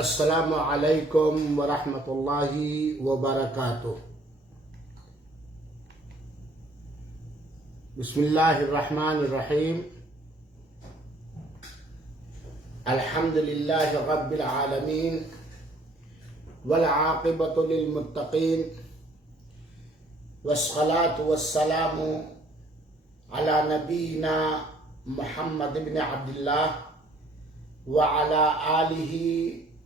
السلام علیکم ورحمۃ اللہ وبرکاتہ۔ بسم اللہ الرحمن الرحیم۔ الحمد للہ رب العالمین والعاقبۃ للمتقین والصلاة والسلام علی نبینا محمد بن عبد اللہ وعلی آلہ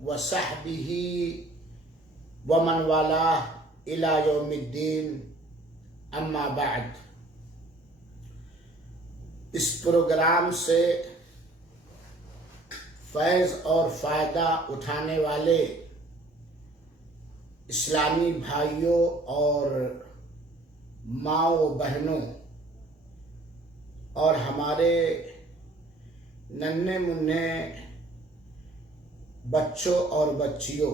وصحبہ ومن والاہ الی یوم الدین، اما بعد۔ اس پروگرام سے فیض اور فائدہ اٹھانے والے اسلامی بھائیوں اور ماؤں بہنوں اور ہمارے ننھے منھے بچوں اور بچیوں،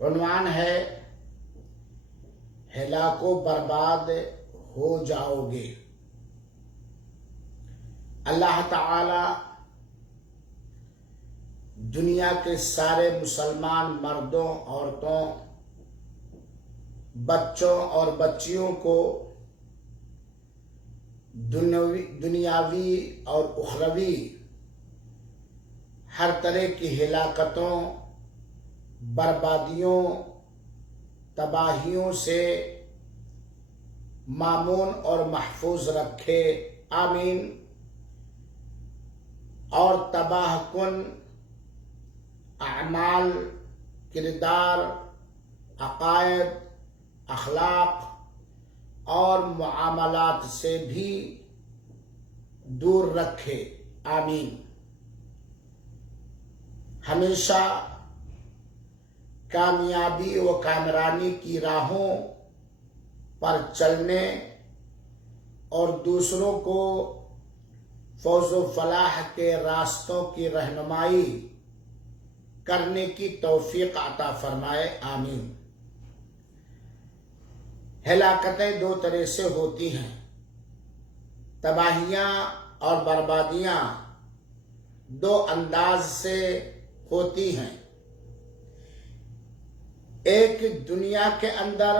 عنوان ہے ہلاک و برباد ہو جاؤ گے۔ اللہ تعالی دنیا کے سارے مسلمان مردوں، عورتوں، بچوں اور بچیوں کو دنیاوی اور اخروی ہر طرح کی ہلاکتوں، بربادیوں، تباہیوں سے مامون اور محفوظ رکھے، آمین۔ اور تباہ کن اعمال، کردار، عقائد، اخلاق اور معاملات سے بھی دور رکھے، آمین۔ ہمیشہ کامیابی و کامرانی کی راہوں پر چلنے اور دوسروں کو فوز و فلاح کے راستوں کی رہنمائی کرنے کی توفیق عطا فرمائے، آمین۔ ہلاکتیں دو طرح سے ہوتی ہیں، تباہیاں اور بربادیاں دو انداز سے ہوتی ہیں۔ ایک دنیا کے اندر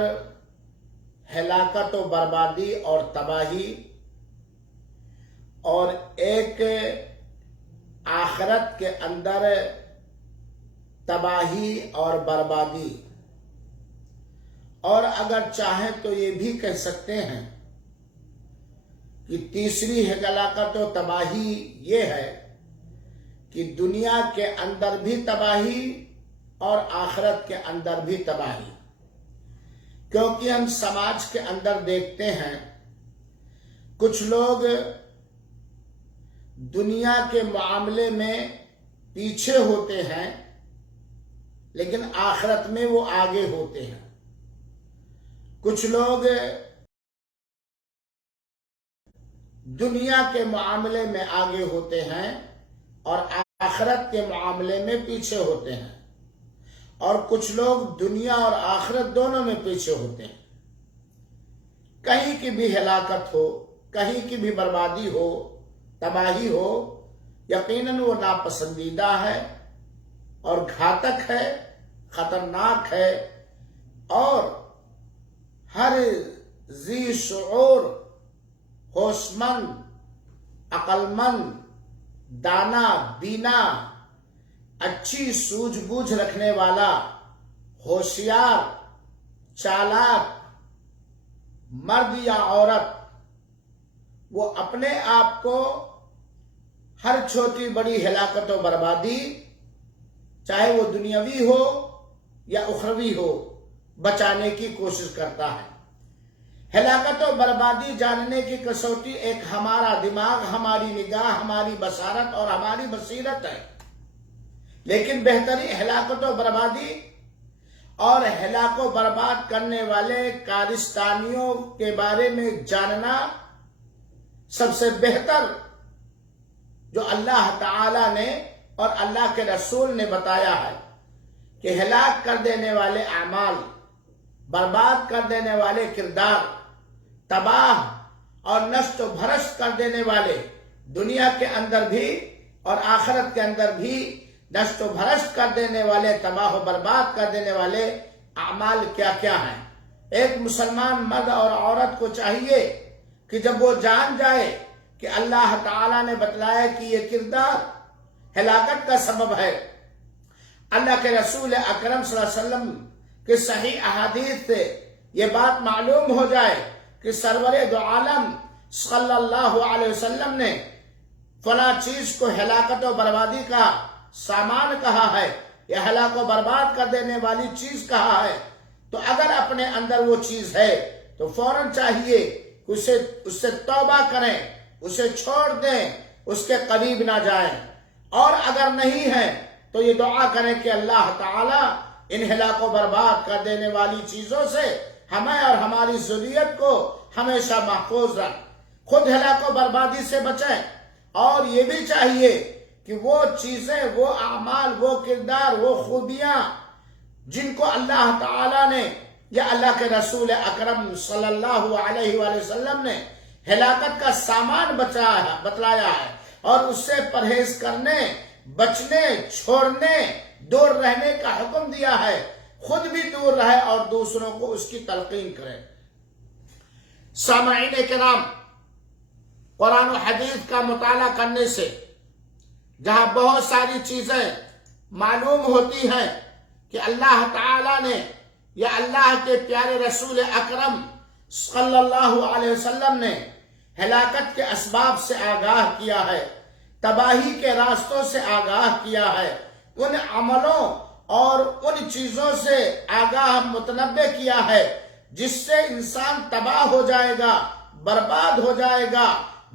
ہلاکت و بربادی اور تباہی، اور ایک آخرت کے اندر تباہی اور بربادی۔ اور اگر چاہیں تو یہ بھی کہہ سکتے ہیں کہ تیسری ہلاکت و تباہی یہ ہے کہ دنیا کے اندر بھی تباہی اور آخرت کے اندر بھی تباہی۔ کیونکہ ہم سماج کے اندر دیکھتے ہیں کچھ لوگ دنیا کے معاملے میں پیچھے ہوتے ہیں لیکن آخرت میں وہ آگے ہوتے ہیں۔ کچھ لوگ دنیا کے معاملے میں آگے ہوتے ہیں اور آخرت کے معاملے میں پیچھے ہوتے ہیں، اور کچھ لوگ دنیا اور آخرت دونوں میں پیچھے ہوتے ہیں۔ کہیں کی بھی ہلاکت ہو، کہیں کی بھی بربادی ہو، تباہی ہو، یقیناً وہ ناپسندیدہ ہے اور گھاتک ہے، خطرناک ہے، اور ہر ذی شعور، ہوش مند، عقل مند، دانا بینا، اچھی سوجھ بوجھ رکھنے والا، ہوشیار، چالاک مرد یا عورت، وہ اپنے آپ کو ہر چھوٹی بڑی ہلاکت و بربادی، چاہے وہ دنیاوی ہو یا اخروی ہو، بچانے کی کوشش کرتا ہے۔ ہلاکت و بربادی جاننے کی کسوٹی ایک ہمارا دماغ، ہماری نگاہ، ہماری بصارت اور ہماری بصیرت ہے، لیکن بہترین ہلاکت و بربادی اور ہلاک و برباد کرنے والے کارستانیوں کے بارے میں جاننا سب سے بہتر جو اللہ تعالی نے اور اللہ کے رسول نے بتایا ہے کہ ہلاک کر دینے والے اعمال، برباد کر دینے والے کردار، تباہ اور نشت و بھرشت کر دینے والے دنیا کے اندر بھی اور آخرت کے اندر بھی نشت و بھرشت کر دینے والے، تباہ و برباد کر دینے والے اعمال کیا کیا ہیں۔ ایک مسلمان مرد اور عورت کو چاہیے کہ جب وہ جان جائے کہ اللہ تعالیٰ نے بتلایا کہ یہ کردار ہلاکت کا سبب ہے، اللہ کے رسول اکرم صلی اللہ علیہ وسلم کے صحیح احادیث سے یہ بات معلوم ہو جائے کہ سرور دو عالم صلی اللہ علیہ وسلم نے فلاں چیز کو ہلاکت و بربادی کا سامان کہا ہے، یہ ہلاک و برباد کر دینے والی چیز کہا ہے، تو اگر اپنے اندر وہ چیز ہے تو فوراً چاہیے کہ اس سے توبہ کریں، اسے چھوڑ دیں، اس کے قریب نہ جائیں، اور اگر نہیں ہے تو یہ دعا کریں کہ اللہ تعالیٰ ان ہلاک و برباد کر دینے والی چیزوں سے ہمیں اور ہماری ذریت کو ہمیشہ محفوظ رکھ، خود ہلاک و بربادی سے بچیں، اور یہ بھی چاہیے کہ وہ چیزیں، وہ اعمال، وہ کردار، وہ خوبیاں جن کو اللہ تعالیٰ نے یا اللہ کے رسول اکرم صلی اللہ علیہ وآلہ وسلم نے ہلاکت کا سامان بتلایا ہے اور اس سے پرہیز کرنے، بچنے، چھوڑنے، دور رہنے کا حکم دیا ہے، خود بھی دور رہے اور دوسروں کو اس کی تلقین کرے۔ سامعین کرام، قرآن و حدیث کا مطالعہ کرنے سے جہاں بہت ساری چیزیں معلوم ہوتی ہیں کہ اللہ تعالیٰ نے یا اللہ کے پیارے رسول اکرم صلی اللہ علیہ وسلم نے ہلاکت کے اسباب سے آگاہ کیا ہے، تباہی کے راستوں سے آگاہ کیا ہے، ان عملوں اور ان چیزوں سے آگاہ متنبع کیا ہے جس سے انسان تباہ ہو جائے گا، برباد ہو جائے گا،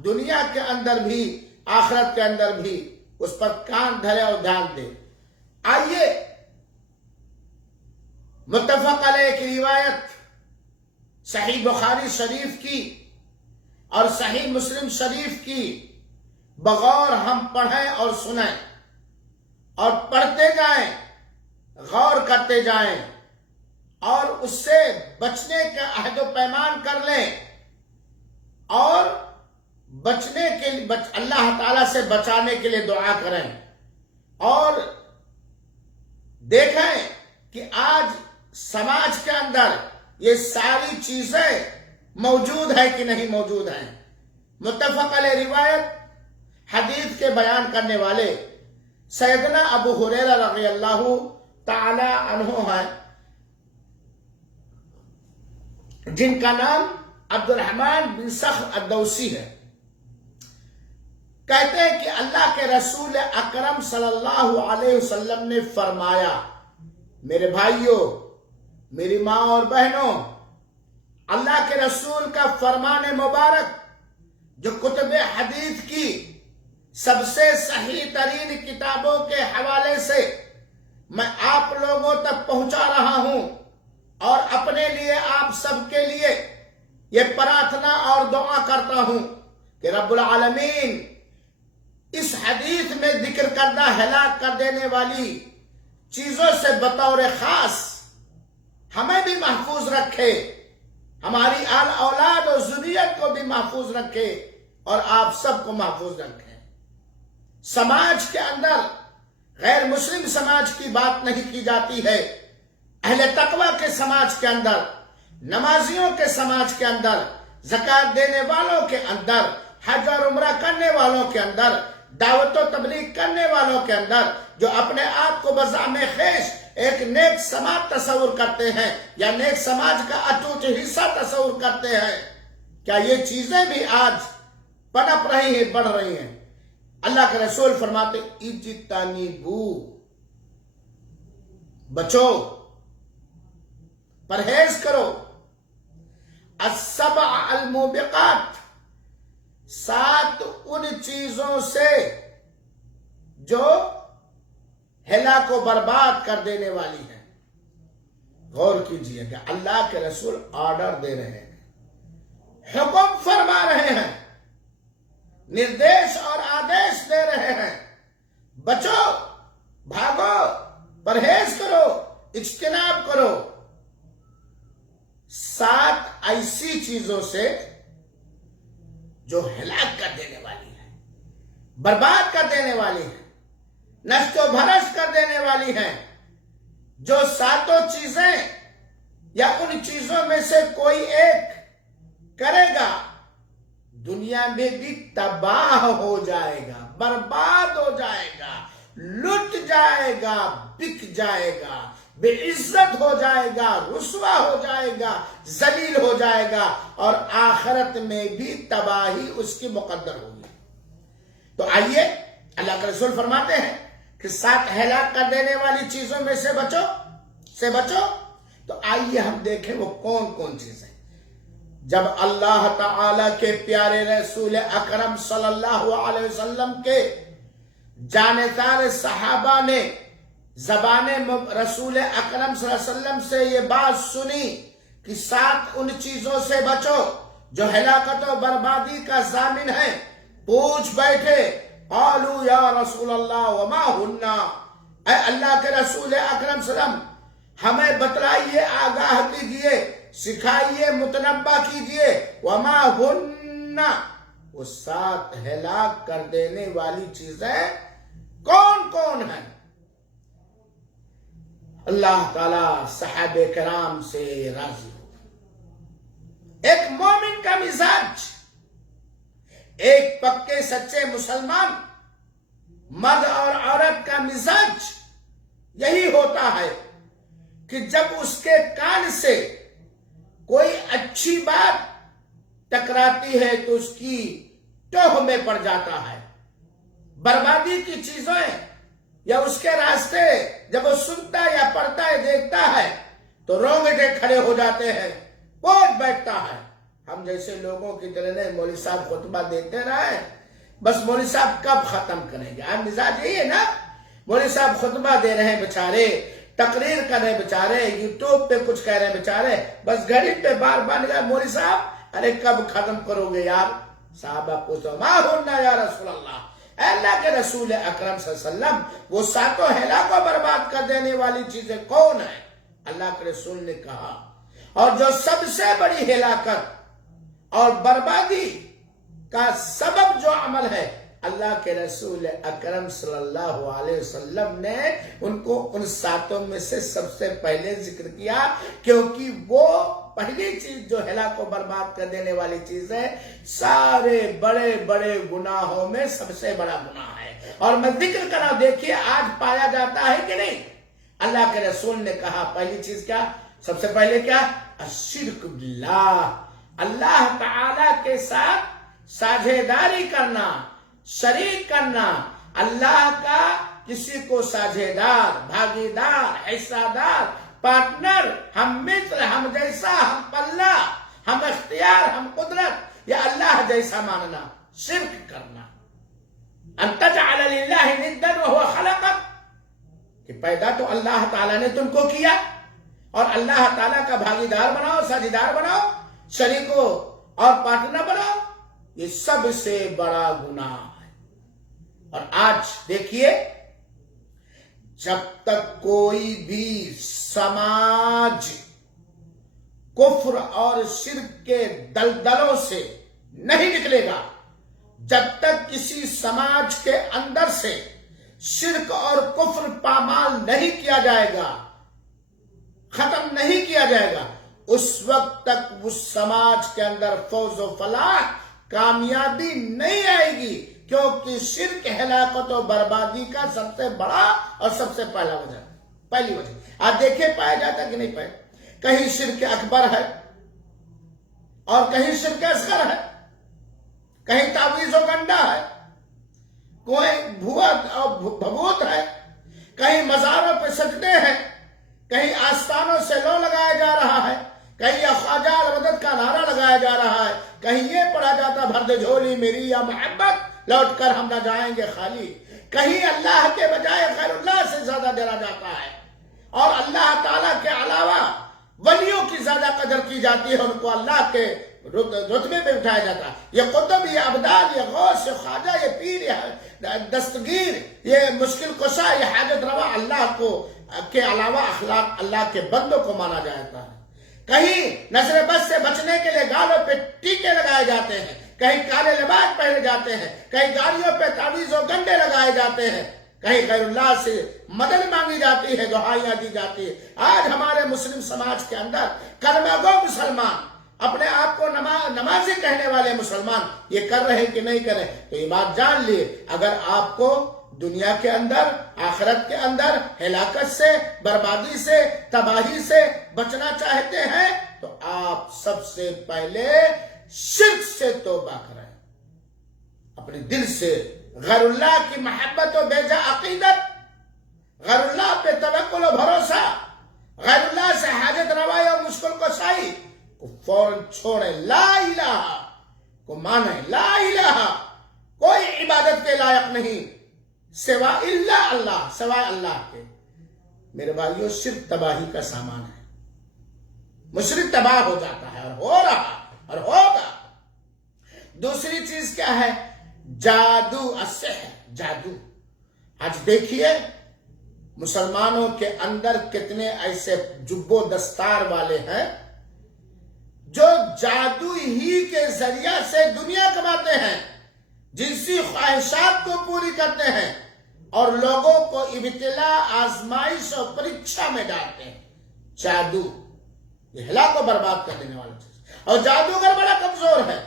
دنیا کے اندر بھی آخرت کے اندر بھی۔ اس پر کان دھرے اور دھیان دے۔ آئیے متفق علیہ کی روایت صحیح بخاری شریف کی اور صحیح مسلم شریف کی بغور ہم پڑھیں اور سنیں اور پڑھتے جائیں، غور کرتے جائیں اور اس سے بچنے کا عہد و پیمان کر لیں اور بچنے کے لیے اللہ تعالیٰ سے بچانے کے لیے دعا کریں، اور دیکھیں کہ آج سماج کے اندر یہ ساری چیزیں موجود ہیں کہ نہیں موجود ہیں۔ متفق علیہ روایت حدیث کے بیان کرنے والے سیدنا ابو ہریرہ رضی اللہ تعالی عنہ ہیں، جن کا نام عبد الرحمن بن صخر الدوسی ہے۔ کہتے ہیں کہ اللہ کے رسول اکرم صلی اللہ علیہ وسلم نے فرمایا، میرے بھائیوں، میری ماں اور بہنوں، اللہ کے رسول کا فرمان مبارک جو کتب حدیث کی سب سے صحیح ترین کتابوں کے حوالے سے میں آپ لوگوں تک پہنچا رہا ہوں، اور اپنے لیے آپ سب کے لیے یہ پرارتھنا اور دعا کرتا ہوں کہ رب العالمین اس حدیث میں ذکر کردہ ہلاک کر دینے والی چیزوں سے بطور خاص ہمیں بھی محفوظ رکھے، ہماری آل اولاد اور ذریت کو بھی محفوظ رکھے، اور آپ سب کو محفوظ رکھے۔ سماج کے اندر غیر مسلم سماج کی بات نہیں کی جاتی ہے، اہل تقوی کے سماج کے اندر، نمازیوں کے سماج کے اندر، زکوٰۃ دینے والوں کے اندر، حج اور عمرہ کرنے والوں کے اندر، دعوت و تبلیغ کرنے والوں کے اندر، جو اپنے آپ کو بزعم خیش ایک نیک سماج تصور کرتے ہیں یا نیک سماج کا اٹوٹ حصہ تصور کرتے ہیں، کیا یہ چیزیں بھی آج پنپ رہی ہیں، بڑھ رہی ہیں؟ اللہ کے رسول فرماتے اجتنبو، بچو، پرہیز کرو، السبع الموبقات، 7 ان چیزوں سے جو ہلاک و برباد کر دینے والی ہیں۔ غور کیجئے کہ اللہ کے رسول آرڈر دے رہے ہیں، حکم فرما رہے ہیں، نردیش اور آدیش دے رہے ہیں، بچو، بھاگو، پرہیز کرو، اجتناب کرو 7 ایسی چیزوں سے جو ہلاک کر دینے والی ہے، برباد کر دینے والی ہے۔ نشت و بھرش کر دینے والی ہیں. جو ساتوں چیزیں یا ان چیزوں میں سے کوئی ایک کرے گا دنیا میں بھی تباہ ہو جائے گا، برباد ہو جائے گا، لٹ جائے گا، بک جائے گا، بے عزت ہو جائے گا، رسوا ہو جائے گا، ذلیل ہو جائے گا، اور آخرت میں بھی تباہی اس کی مقدر ہوگی. تو آئیے اللہ کے رسول فرماتے ہیں کہ 7 ہلاک کر دینے والی چیزوں میں سے بچو. تو آئیے ہم دیکھیں وہ کون کون چیزیں. جب اللہ تعالی کے پیارے رسول اکرم صلی اللہ علیہ وسلم کے جانبدار صحابہ نے زبان رسول اکرم صلی اللہ علیہ وسلم سے یہ بات سنی کہ 7 ان چیزوں سے بچو جو ہلاکت و بربادی کا ضامن ہے، پوچھ بیٹھے قالوا یا رسول اللہ وما ہننا، اے اللہ کے رسول اکرم صلی اللہ علیہ وسلم ہمیں بتلائیے، آگاہ کیجئے، سکھائیے، متنبہ کیجئے. وما ہننا، وہ 7 ہلاک کر دینے والی چیزیں کون کون ہیں؟ اللہ تعالی صحابہ کرام سے راضی ہو. ایک مومن کا مزاج، ایک پکے سچے مسلمان مرد اور عورت کا مزاج یہی ہوتا ہے کہ جب اس کے کان سے کوئی اچھی بات ٹکراتی ہے تو اس کی ٹوہ میں پڑ جاتا ہے. بربادی کی چیزیں یا اس کے راستے جب وہ سنتا یا پڑھتا ہے، دیکھتا ہے تو رونگٹے کھڑے ہو جاتے ہیں، پہنچ بیٹھتا ہے. ہم جیسے لوگوں کی طرح نہیں، مولوی صاحب خطبہ دیتے رہے، بس مولوی صاحب کب ختم کریں گے؟ آپ مزاج یہی ہے نا، مولوی صاحب خطبہ دے رہے ہیں بیچارے، تقریر کر رہے بیچارے، یوٹیوب پہ کچھ کہہ رہے بیچارے، بس گھڑی پہ بار بار نگاہ، مولوی صاحب ارے کب ختم کرو گے یار؟ صحابہ پوچھو ما ہونا یا رسول اللہ، اے اللہ کے رسول اکرم صلی اللہ علیہ وسلم وہ 7 ہلاک و برباد کر دینے والی چیزیں کون ہیں؟ اللہ کے رسول نے کہا، اور جو سب سے بڑی ہلاکت اور بربادی کا سبب جو عمل ہے، اللہ کے رسول اکرم صلی اللہ علیہ وسلم نے ان کو ان 7 میں سے سب سے پہلے ذکر کیا، کیونکہ وہ پہلی چیز جو ہلاک و برباد کر دینے والی چیز ہے، سارے بڑے بڑے گناہوں میں سب سے بڑا گناہ ہے. اور میں ذکر کرا، دیکھیے آج پایا جاتا ہے کہ نہیں. اللہ کے رسول نے کہا پہلی چیز کیا؟ سب سے پہلے کیا؟ الشرک باللہ، اللہ تعالی کے ساتھ ساجھیداری کرنا، شریک کرنا، اللہ کا کسی کو ساجھیدار، بھاگیدار، حصہ دار، پارٹنر، ہم مثل، ہم جیسا، ہم پلہ، ہم اختیار، ہم قدرت، یا اللہ جیسا ماننا، شرک کرنا. ان تجعل للہ ندا وہو خلقک، کہ پیدا تو اللہ تعالیٰ نے تم کو کیا، اور اللہ تعالیٰ کا بھاگیدار بناؤ، ساجھیدار بناؤ، شریکو اور پارٹنر بناؤ، یہ سب سے بڑا گناہ ہے. اور آج دیکھیے، جب تک کوئی بھی سماج کفر اور شرک کے دلدلوں سے نہیں نکلے گا، جب تک کسی سماج کے اندر سے شرک اور کفر پامال نہیں کیا جائے گا، ختم نہیں کیا جائے گا، اس وقت تک اس سماج کے اندر فوز و فلاح، کامیابی نہیں آئے گی. کیونکہ شرک ہلاکت و بربادی کا سب سے بڑا اور سب سے پہلی وجہ. آج دیکھیں پایا جاتا کہ نہیں پایا؟ کہیں شرک اکبر ہے اور کہیں شرک اصغر ہے، کہیں تعویذ و گنڈا ہے، کوئی بھوت اور بھبوت ہے، کہیں مزاروں پہ سجدے ہیں، کہیں آستانوں سے لو لگایا جا رہا ہے، کہیں یا خواجہ مدد کا نعرہ لگایا جا رہا ہے، کہیں یہ پڑھا جاتا بھر دے جھولی میری یا محبت، لوٹ کر ہم نہ جائیں گے خالی، کہیں اللہ کے بجائے غیر اللہ سے زیادہ ڈرا جاتا ہے، اور اللہ تعالیٰ کے علاوہ ولیوں کی زیادہ قدر کی جاتی ہے، ان کو اللہ کے رتبے پہ اٹھایا جاتا ہے. یہ قطب، یہ ابدال، یہ غوث، یہ خواجہ، یہ پیر، یہ دستگیر، یہ مشکل کشا، یہ حاجت روا، اللہ کو کے علاوہ اخلاق اللہ کے بندوں کو مانا جاتا ہے. کہیں نظر بد سے بچنے کے لیے گالوں پہ ٹیکے لگائے جاتے ہیں، کہیں کالے لباس پہنے جاتے ہیں، کہیں گاڑیوں پہ تعویذ و گنڈے لگائے جاتے ہیں، کہیں غیر اللہ سے مدد مانگی جاتی ہے، دعائیاں دی جاتی ہے۔ آج ہمارے مسلم سماج کے اندر کلمہ گو مسلمان، اپنے آپ کو نمازی کہنے والے مسلمان یہ کر رہے کہ نہیں کر رہے؟ تو یہ بات جان لیے، اگر آپ کو دنیا کے اندر، آخرت کے اندر ہلاکت سے، بربادی سے، تباہی سے بچنا چاہتے ہیں تو آپ سب سے پہلے شرک سے توبہ کریں، اپنے دل سے غیر اللہ کی محبت و بیجا عقیدت، غیر اللہ پہ توکل و بھروسہ، غیر اللہ سے حاجت روائی اور مشکل کشائی کو فوراً چھوڑیں، لا الہ کو مانیں، لا الہ کوئی عبادت کے لائق نہیں سوائے اللہ، سوائے اللہ کے۔ میرے بھائیو، شرک تباہی کا سامان ہے، مشرک تباہ ہو جاتا ہے، اور ہو رہا اور ہوگا۔ دوسری چیز کیا ہے؟ جادو، السحر، جادو۔ آج دیکھیے مسلمانوں کے اندر کتنے ایسے جب و دستار والے ہیں جو جادو ہی کے ذریعہ سے دنیا کماتے ہیں، جنسی خواہشات کو پوری کرتے ہیں اور لوگوں کو ابتلا، آزمائش اور پریکشا میں ڈالتے ہیں۔ جادو یہ ہلاک کو برباد کر دینے والی چیز، اور جادوگر بڑا کمزور ہے۔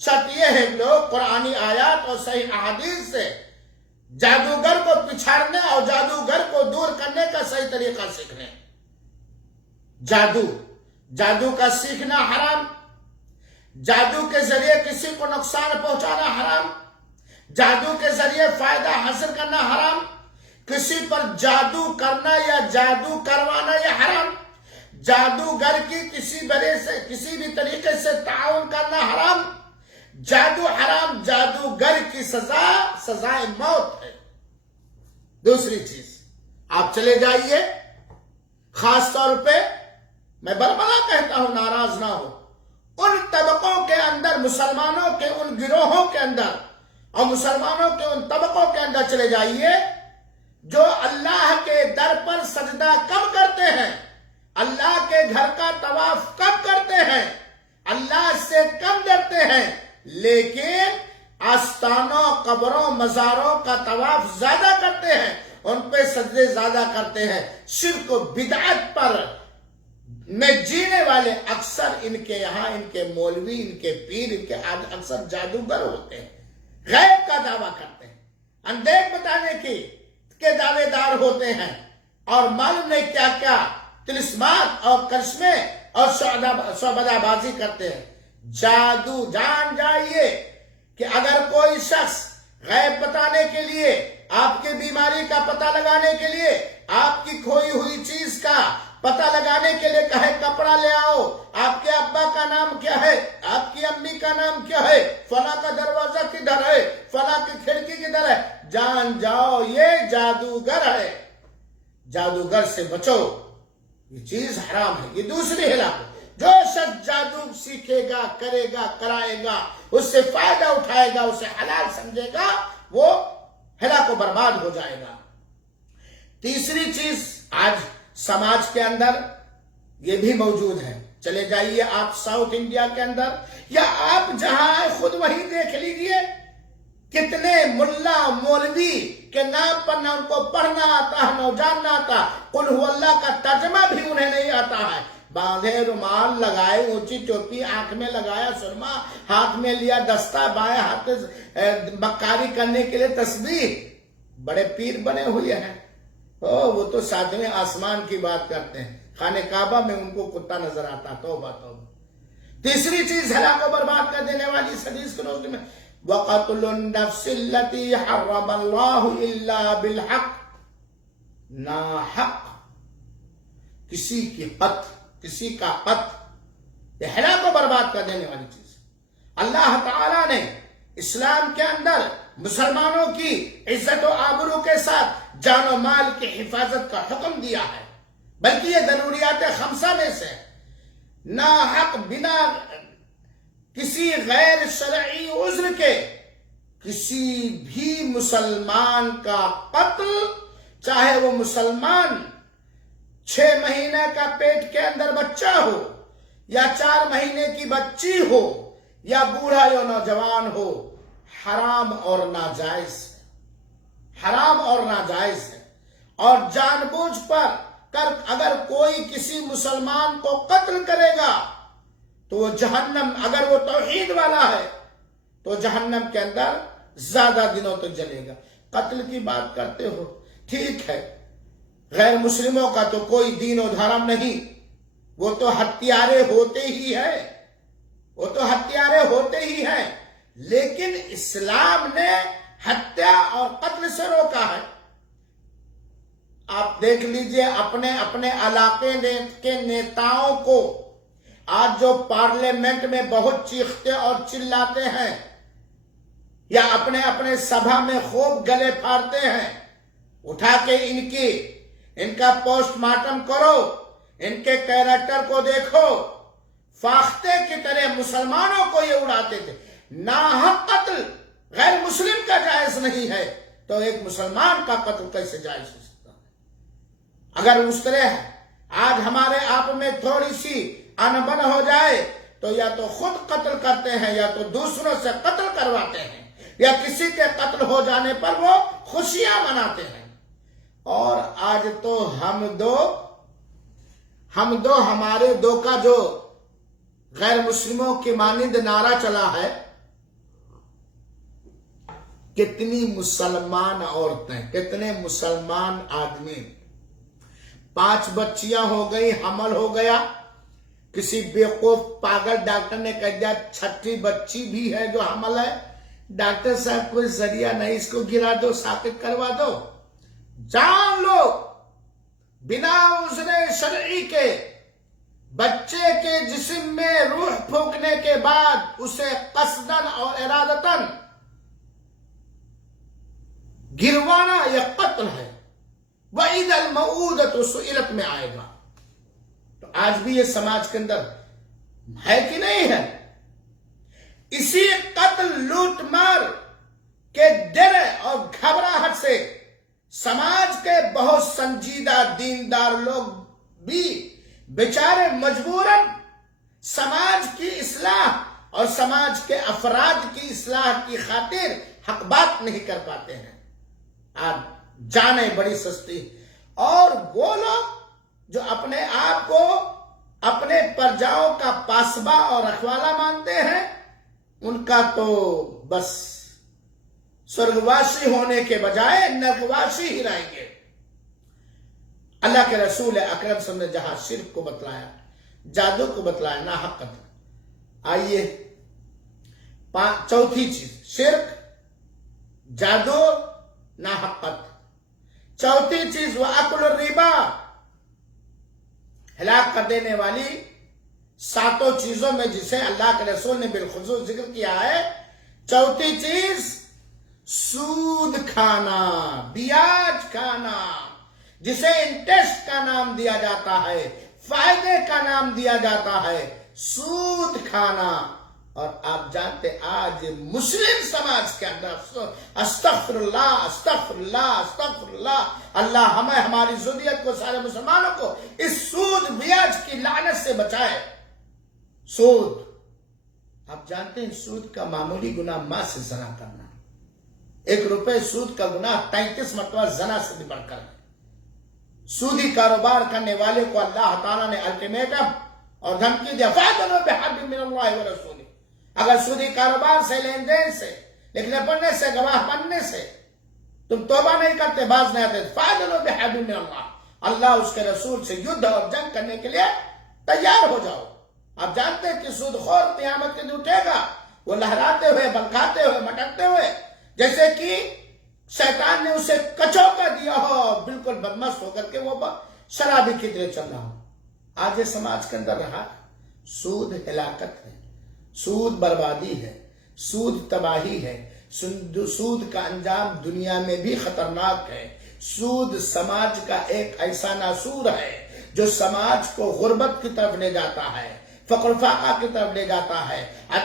شرط یہ ہے کہ لوگ قرآنی آیات اور صحیح احادیث سے جادوگر کو پچھاڑنے اور جادوگر کو دور کرنے کا صحیح طریقہ سیکھ لیں۔ جادو کا سیکھنا حرام، جادو کے ذریعے کسی کو نقصان پہنچانا حرام، جادو کے ذریعے فائدہ حاصل کرنا حرام، کسی پر جادو کرنا یا جادو کروانا یہ حرام، جادوگر کی کسی بھی طریقے سے تعاون کرنا حرام، جادو حرام، جادوگر کی سزائے موت ہے۔ دوسری چیز، آپ چلے جائیے، خاص طور پہ میں بربلا کہتا ہوں، ناراض نہ ہو، ان طبقوں کے اندر، مسلمانوں کے ان گروہوں کے اندر اور مسلمانوں کے ان طبقوں کے اندر چلے جائیے جو اللہ کے در پر سجدہ کب کرتے ہیں، اللہ کے گھر کا طواف کب کرتے ہیں، اللہ سے کم ڈرتے ہیں، لیکن آستانوں، قبروں، مزاروں کا طواف زیادہ کرتے ہیں، ان پہ سجدے زیادہ کرتے ہیں۔ شرک و بدعت پر میں جینے والے اکثر ان کے یہاں، ان کے مولوی، ان کے پیر، ان کے اکثر جادوگر ہوتے ہیں، غیب کا دعویٰ کرتے ہیں، اندیک بتانے کے دعوے دار ہوتے ہیں، اور معلوم نہیں کیا کیا طلسمات اور کرشمے اور شعبدہ بازی کرتے ہیں۔ جادو، جان جائیے کہ اگر کوئی شخص غیب بتانے کے لیے، آپ کی بیماری کا پتہ لگانے کے لیے، آپ کی کھوئی ہوئی چیز کا پتہ لگانے کے لیے کہے کپڑا لے آؤ، آپ کے ابا کا نام کیا ہے، آپ کی امی کا نام کیا ہے، فلاں کا دروازہ کدھر ہے، فلاں کی کھڑکی کدھر ہے، جان جاؤ یہ جادوگر ہے، جادوگر سے بچو، یہ چیز حرام ہے، یہ دوسری ہلاکت۔ جو شخص جادو سیکھے گا، کرے گا، کرائے گا، اس سے فائدہ اٹھائے گا، اسے حلال سمجھے گا، وہ ہلاک و برباد ہو جائے گا۔ تیسری چیز آج سماج کے اندر یہ بھی موجود ہے، چلے جائیے آپ ساؤتھ انڈیا کے اندر یا آپ جہاں آئے خود وہیں دیکھ لیجئے، کتنے ملا مولوی کے نام پر نہ ان کو پڑھنا آتا ہے، نہ جاننا آتا، قل ہو اللہ کا ترجمہ بھی انہیں نہیں آتا ہے، باندھے رومال، لگائے اونچی ٹوپی، آنکھ میں لگایا سرما، ہاتھ میں لیا دستہ، بائیں ہاتھ مکاری کرنے کے لیے تسبیح، بڑے پیر بنے ہوئے ہیں۔ وہ تو ساتویں آسمان کی بات کرتے ہیں، خانہ کعبہ میں ان کو کتا نظر آتا، توبہ توبہ۔ تیسری چیز ہلاک و برباد کر دینے والی اس حدیث کے روشنی میں، وَقَتْلُ النَّفْسِ الَّتِي حَرَّمَ اللَّهُ إِلَّا بِالْحَقِّ، ناحق کسی کا قتل، یہ ہلاک و برباد کر دینے والی چیز۔ اللہ تعالیٰ نے اسلام کے اندر مسلمانوں کی عزت و آبرو کے ساتھ جان و مال کی حفاظت کا حکم دیا ہے، بلکہ یہ ضروریات خمسہ میں سے ناحق، بنا کسی غیر شرعی عذر کے کسی بھی مسلمان کا قتل، چاہے وہ مسلمان 6 مہینے کا پیٹ کے اندر بچہ ہو یا 4 مہینے کی بچی ہو یا بوڑھا یا نوجوان ہو، حرام اور ناجائز، حرام اور ناجائز ہے، اور جان بوجھ کر اگر کوئی کسی مسلمان کو قتل کرے گا تو وہ جہنم، اگر وہ توحید والا ہے تو جہنم کے اندر زیادہ دنوں تک جلے گا۔ قتل کی بات کرتے ہو، ٹھیک ہے، غیر مسلموں کا تو کوئی دین و دھرم نہیں، وہ تو ہتھیارے ہوتے ہی ہیں، وہ تو ہتھیارے ہوتے ہی ہیں، لیکن اسلام نے ہتیا اور قتل سے روکا ہے۔ آپ دیکھ لیجئے اپنے اپنے علاقے کے نیتاؤں کو، آج جو پارلیمنٹ میں بہت چیختے اور چلاتے ہیں یا اپنے اپنے سبھا میں خوب گلے پھاڑتے ہیں، اٹھا کے ان کا پوسٹ مارٹم کرو، ان کے کیریکٹر کو دیکھو، فاختے کی طرح مسلمانوں کو یہ اڑاتے تھے۔ ناحق قتل غیر مسلم کا جائز نہیں ہے تو ایک مسلمان کا قتل کیسے جائز ہو سکتا ہے؟ اگر اس طرح آج ہمارے آپ میں تھوڑی سی انبن ہو جائے تو یا تو خود قتل کرتے ہیں یا تو دوسروں سے قتل کرواتے ہیں، یا کسی کے قتل ہو جانے پر وہ خوشیاں مناتے ہیں۔ اور آج تو ہم دو ہمارے دو کا جو غیر مسلموں کی مانند نعرہ چلا ہے، کتنی مسلمان عورتیں، کتنے مسلمان آدمی، 5 بچیاں ہو گئی، حمل ہو گیا، کسی بیوقوف پاگل ڈاکٹر نے کہہ دیا 6ٹھی بچی بھی ہے جو حمل ہے، ڈاکٹر صاحب کوئی ذریعہ نہیں، اس کو گرا دو، ساقط کروا دو۔ جان لو بنا عذر شرعی کے بچے کے جسم میں روح پھونکنے کے بعد اسے قصداً اور ارادتاً گروانا یہ قتل ہے۔ وَإِذَا الْمَوْءُودَةُ سُئِلَتْ میں آئے گا۔ تو آج بھی یہ سماج کے اندر ہے کہ نہیں ہے؟ اسی قتل لوٹ مار کے ڈر اور گھبراہٹ سے سماج کے بہت سنجیدہ دیندار لوگ بھی بیچارے مجبوراً سماج کی اصلاح اور سماج کے افراد کی اصلاح کی خاطر حق بات نہیں کر پاتے ہیں۔ آج جانیں بڑی سستی، اور وہ لوگ جو اپنے آپ کو اپنے پرجاؤں کا پاسباں اور رکھوالا مانتے ہیں، ان کا تو بس سرگواسی ہونے کے بجائے نرگواسی ہی رہیں گے۔ اللہ کے رسول اکرم صلی اللہ علیہ وسلم نے جہاں شرک کو بتلایا، جادو کو بتلایا، ناحق قتل، آئیے چوتھی چیز، شرک، جادو، ناحق قتل۔ چوتھی چیز وَأَكْلُ الرِّبَا، ہلاک کر دینے والی 7 چیزوں میں جسے اللہ کے رسول نے بالخصوص ذکر کیا ہے، چوتھی چیز سود کھانا، بیاج کھانا، جسے انٹرسٹ کا نام دیا جاتا ہے، فائدے کا نام دیا جاتا ہے، سود کھانا۔ اور آپ جانتے آج مسلم سماج کے اندر استغفر اللہ استغفر اللہ استغفر اللہ، اللہ ہمیں، ہماری ذریت کو، سارے مسلمانوں کو اس سود بیاج کی لعنت سے بچائے۔ سود، آپ جانتے ہیں سود کا معمولی گناہ ماں سے زنا کرنا، 1 روپے سود کا گناہ 33 مرتبہ زنا سے بھی بڑھ کر ہے۔ سودی کاروبار کرنے والے کو اللہ تعالیٰ نے الٹیمیٹم اور دھمکی دیا، فَأَذَنُوا بِحَرْبٍ مِّنَ اللَّهِ وَرَسُولِهِ۔ اگر سودی کاروبار سے، لین دین سے، لکھنے پڑھنے سے، گواہ بننے سے تم توبہ نہیں کرتے، باز نہیں آتے، فَأَذَنُوا بِحَرْبٍ مِّنَ اللَّهِ، اللہ اس کے رسول سے یدھ اور جنگ کرنے کے لیے تیار ہو جاؤ۔ آپ جانتے ہیں کہ سود خور قیامت کے دن اٹھے گا، وہ لہراتے ہوئے، بلکاتے ہوئے، مٹکتے ہوئے، جیسے کہ شیطان نے اسے کچوکا دیا ہو، بالکل بدمست ہو کر کے وہ شرابی کی طرح چل رہا ہو۔ آج یہ سماج کے اندر رہا، سود ہلاکت ہے، سود بربادی ہے، سود تباہی ہے، سود کا انجام دنیا میں بھی خطرناک ہے۔ سود سماج کا ایک ایسا ناسور ہے جو سماج کو غربت کی طرف لے جاتا ہے، فقر فاقہ کی طرف لے جاتا ہے،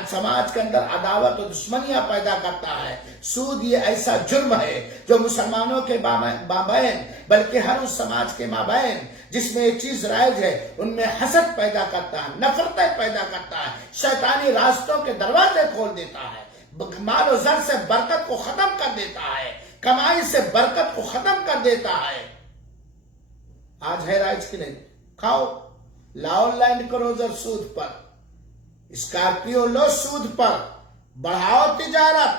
سماج کے اندر عداوت و دشمنیاں پیدا کرتا ہے۔ سود یہ ایسا جرم ہے جو مسلمانوں کے مابین بلکہ ہر اس سماج کے مابین جس میں یہ چیز رائج ہے ان میں حسد پیدا کرتا ہے، نفرتیں پیدا کرتا ہے، شیطانی راستوں کے دروازے کھول دیتا ہے، مال و زر سے برکت کو ختم کر دیتا ہے، کمائی سے برکت کو ختم کر دیتا ہے۔ آج ہے رائج کی نہیں، کھاؤ، لاؤ لینڈ کروزر سود پر، اسکارپیو لو سود پر، بڑھاؤ تجارت،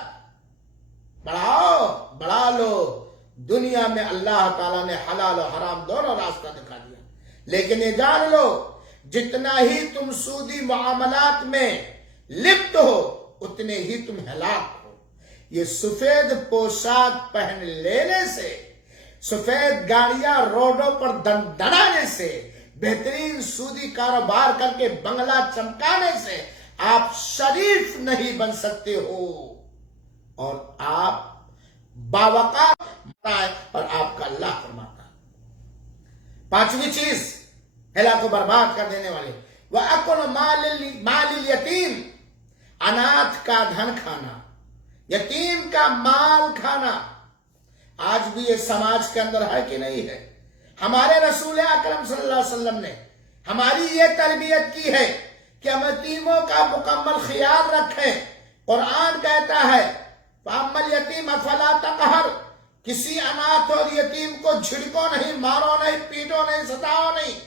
بڑھا لو۔ دنیا میں اللہ تعالیٰ نے حلال و حرام دونوں راستہ دکھا دیا، لیکن یہ جان لو جتنا ہی تم سودی معاملات میں لپت ہو اتنے ہی تم ہلاک ہو۔ یہ سفید پوشاک پہن لینے سے، سفید گاڑیاں روڈوں پر دنڈانے سے، بہترین سودی کاروبار کر کے بنگلہ چمکانے سے آپ شریف نہیں بن سکتے ہو، اور آپ باوقار ہے اور آپ کا اللہ فرماتا ہے۔ پانچویں چیز ہلا کو برباد کر دینے والے، وَأَكُلُ مَالِ الْيَتِيمِ، اناتھ کا دھن کھانا، یتیم کا مال کھانا۔ آج بھی یہ سماج کے اندر ہے کہ نہیں ہے؟ ہمارے رسول اکرم صلی اللہ علیہ وسلم نے ہماری یہ تربیت کی ہے کہ ہم یتیموں کا مکمل خیال رکھیں۔ قرآن کہتا ہے فَأَمَّا الْيَتِيمَ فَلَا تَقْهَرْ، کسی اناتھ اور یتیم کو جھڑکو نہیں، مارو نہیں، پیٹو نہیں، ستاؤ نہیں۔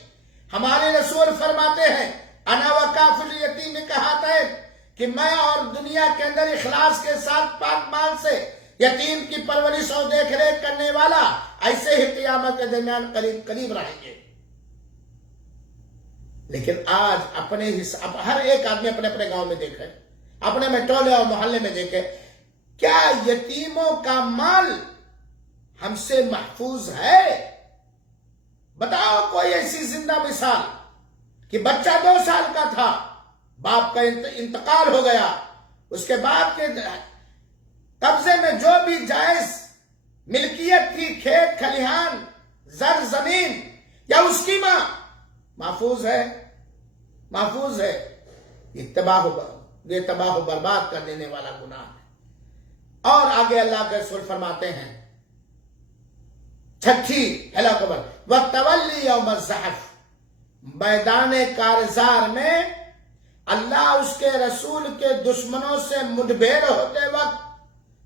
ہمارے رسول فرماتے ہیں انا وکافل الیتیم کہاتین، کہ میں اور دنیا کے اندر اخلاص کے ساتھ پاک مال سے یتیم کی پرورش اور دیکھ ریکھ کرنے والا ایسے ہی قیامت کے درمیان قریب رہیں گے۔ لیکن آج اپنے ہر ایک آدمی اپنے اپنے گاؤں میں دیکھے، اپنے میں ٹولے اور محلے میں دیکھے، کیا یتیموں کا مال ہم سے محفوظ ہے؟ بتاؤ کوئی ایسی زندہ مثال کہ بچہ 2 سال کا تھا، باپ کا انتقال ہو گیا، اس کے باپ کے قبضے میں جو بھی جائز ملکیت تھی، کھیت کھلیہان، زر زمین، یا اس کی ماں، محفوظ ہے؟ محفوظ ہے؟ یہ تباہ و برباد کر دینے والا گناہ ہے۔ اور آگے اللہ کے رسول فرماتے ہیں چھٹی ہلاکت وَتَوَلِّ يَوْمَ الزَّحْفِ، میدان کارزار میں اللہ اس کے رسول کے دشمنوں سے مڈبھیڑ ہوتے وقت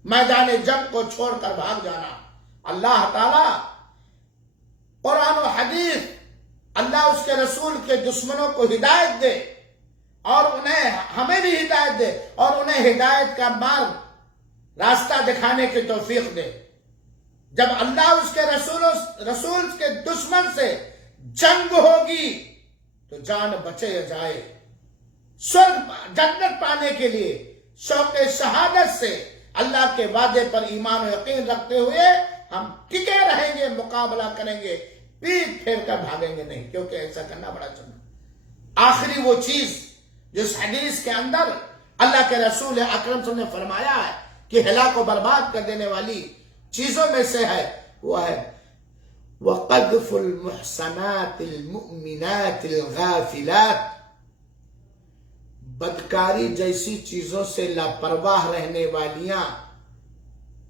میدان جنگ کو چھوڑ کر بھاگ جانا۔ اللہ تعالی قرآن و حدیث، اللہ اس کے رسول کے دشمنوں کو ہدایت دے اور ہمیں بھی ہدایت دے اور انہیں ہدایت کا مارگ راستہ دکھانے کی توفیق دے۔ جب اللہ اس کے رسول کے دشمن سے جنگ ہوگی تو جان بچے یا جائے، جنت پانے کے لیے شوق شہادت سے اللہ کے وعدے پر ایمان و یقین رکھتے ہوئے ہم ٹکے رہیں گے، مقابلہ کریں گے، پیٹ پھیر کر بھاگیں گے نہیں، کیونکہ ایسا کرنا بڑا چاہیے۔ آخری وہ چیز جو اس حدیث کے اندر اللہ کے رسول اکرم صلی اللہ علیہ وسلم نے فرمایا ہے کہ ہلاک و برباد کر دینے والی چیزوں میں سے ہے، وہ ہے وَقَذْفُ الْمُحْصَنَاتِ الْمُؤْمِنَاتِ الْغَافِلَاتِ، بدکاری جیسی چیزوں سے لاپرواہ رہنے والیاں،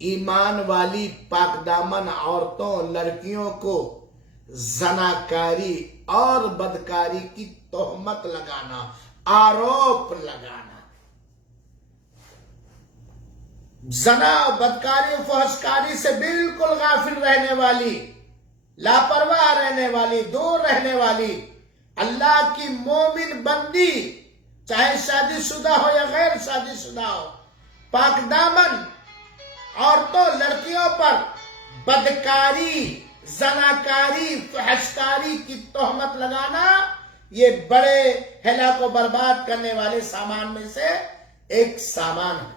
ایمان والی پاک دامن عورتوں، لڑکیوں کو زناکاری اور بدکاری کی تہمت لگانا، آروپ لگانا۔ زنا، بدکاری، فحشکاری سے بالکل غافل رہنے والی، لاپرواہ رہنے والی، دور رہنے والی اللہ کی مومن بندی، چاہے شادی شدہ ہو یا غیر شادی شدہ ہو، پاک دامن عورتوں، لڑکیوں پر بدکاری، زناکاری، فحشکاری کی تہمت لگانا، یہ بڑے ہلاک و برباد کرنے والے سامان میں سے ایک سامان ہے۔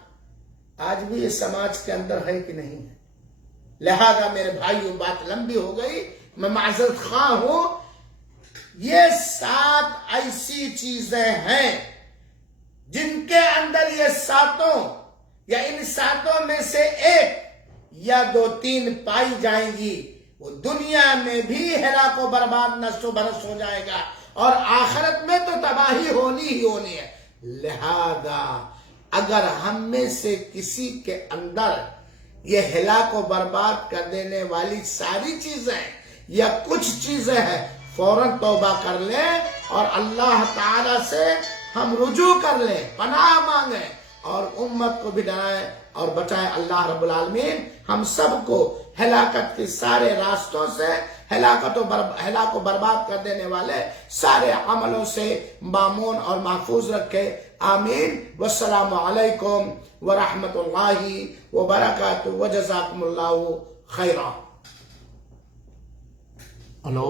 آج بھی یہ سماج کے اندر ہے کہ نہیں ہے؟ لہذا میرے بھائیوں، بات لمبی ہو گئی، میں معذرت خواہ ہوں۔ یہ 7 ایسی چیزیں ہیں جن کے اندر یہ 7 یا ان 7 میں سے ایک یا 2-3 پائی جائیں گی، وہ دنیا میں بھی ہلاک و برباد نشت و برس ہو جائے گا اور آخرت میں تو تباہی ہونی ہی ہونی ہے۔ لہذا اگر ہم میں سے کسی کے اندر یہ ہلاک و برباد کر دینے والی ساری چیزیں یا کچھ چیزیں ہیں، فوراً توبہ کر لیں اور اللہ تعالی سے ہم رجوع کر لیں، پناہ مانگیں اور امت کو بھی ڈرائیں اور بچائے اللہ رب العالمین ہم سب کو ہلاکت کے سارے راستوں سے، ہلاک و برباد کر دینے والے سارے عملوں سے مامون اور محفوظ رکھے، آمین۔ والسلام علیکم ورحمۃ اللہ وبرکاتہ، وجزاکم اللہ خیرا۔ ہلو